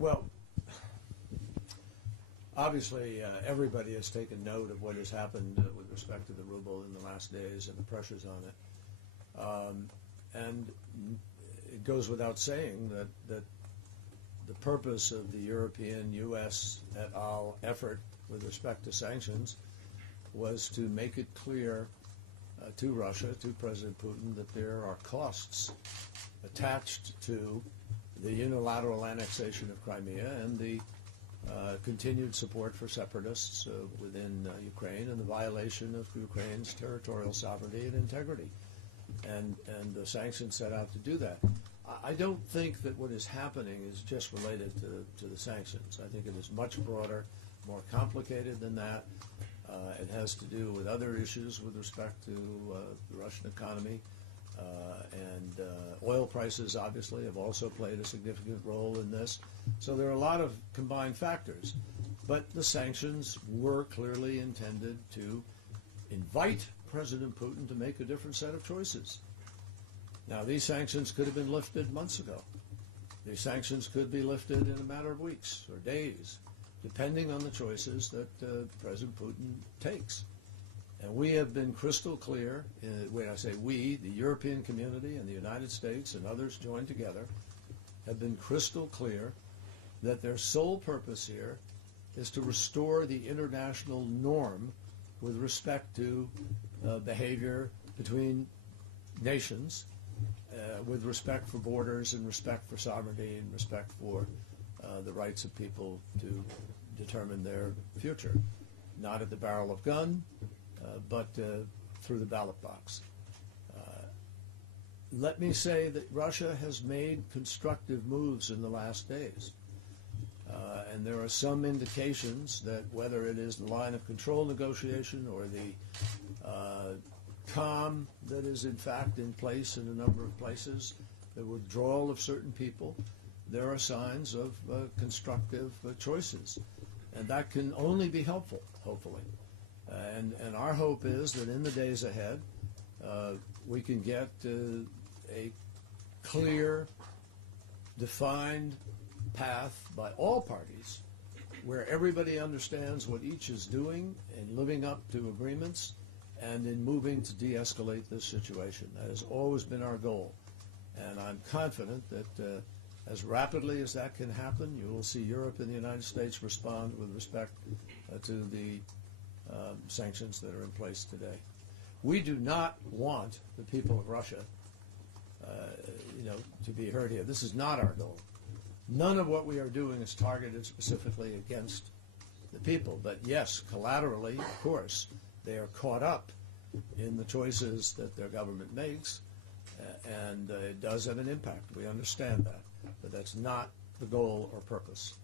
Well, obviously, everybody has taken note of what has happened with respect to the ruble in the last days and the pressures on it. And it goes without saying that the purpose of the European, U.S. et al. Effort with respect to sanctions was to make it clear to Russia, to President Putin, that there are costs attached to the unilateral annexation of Crimea and the continued support for separatists within Ukraine and the violation of Ukraine's territorial sovereignty and integrity. And the sanctions set out to do that. I don't think that what is happening is just related to the sanctions. I think it is much broader, more complicated than that. It has to do with other issues with respect to the Russian economy. And oil prices, obviously, have also played a significant role in this. So there are a lot of combined factors. But the sanctions were clearly intended to invite President Putin to make a different set of choices. Now, these sanctions could have been lifted months ago. These sanctions could be lifted in a matter of weeks or days, depending on the choices that President Putin takes. And we have been crystal clear, when I say we, the European community and the United States and others joined together, have been crystal clear that their sole purpose here is to restore the international norm with respect to behavior between nations, with respect for borders and respect for sovereignty and respect for the rights of people to determine their future. Not at the barrel of gun, but through the ballot box. Let me say that Russia has made constructive moves in the last days. And there are some indications that whether it is the line of control negotiation or the calm that is in fact in place in a number of places, the withdrawal of certain people, there are signs of constructive choices. And that can only be helpful, hopefully. And our hope is that in the days ahead, we can get a clear, defined path by all parties where everybody understands what each is doing in living up to agreements and in moving to de-escalate this situation. That has always been our goal. And I'm confident that as rapidly as that can happen, you will see Europe and the United States respond with respect to the sanctions that are in place today. We do not want the people of Russia, to be heard here. This is not our goal. None of what we are doing is targeted specifically against the people. But yes, collaterally, of course, they are caught up in the choices that their government makes, and it does have an impact. We understand that, but that's not the goal or purpose.